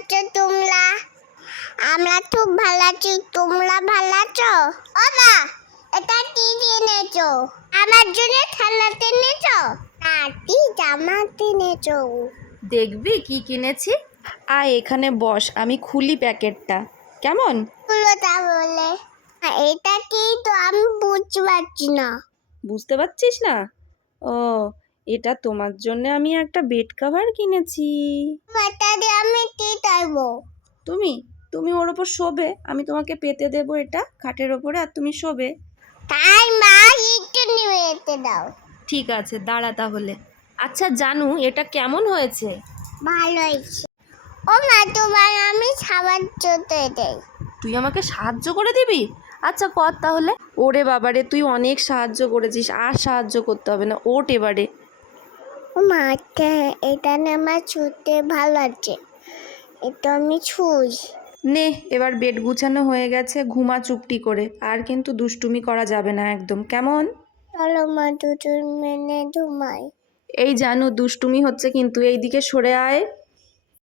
আছো তোমরা? আমরা খুব ভালো আছি, তোমরা ভালো আছো? ও মা, এটা কি কিনেছো? আমার জন্য খেলনা কিনেছো? না, কি জামা কিনেছো? দেখবি কি কিনেছি। আয় এখানে বস, আমি খুলি প্যাকেটটা। কেমন? খুলো তাহলে। এটা কি তো আমি বুঝতে পারছি না। বুঝতে পারছিস না? ও, এটা তোমার জন্য আমি একটা বেড কভার কিনেছি। এটা দিয়ে আমি কি করবো? তুমি তুমি ওর ওপর শোবে, আমি তোমাকে পেতে দেবো এটা খাটের ওপরে, আর তুমি শোবে। তাই মা, একটু নিয়ে যেতে দাও। ঠিক আছে, দাঁড়া তাহলে। আচ্ছা জানু, এটা কেমন হয়েছে? ভালো হয়েছে। ও মা, তোমার আমি সাহায্য দেই। তুই আমাকে সাহায্য করে দিবি? আচ্ছা কর তাহলে। ওরে বাবারে, তুই অনেক সাহায্য করেছিস, আর সাহায্য করতে হবে না, ওঠ এবারে। ও মা, এটা না আমার ছুটতে ভালো আছে। এটা আমি ছুঁই। নে, এবার বেড গুছানো হয়ে গেছে, ঘুমা চুপটি করে। আর কিন্তু দুষ্টুমি করা যাবে না একদম, কেমন? চলো মা, দুজন মেনে ঘুমাই। এই জানু, দুষ্টুমি হচ্ছে কিন্তু, এইদিকে সরে আয়।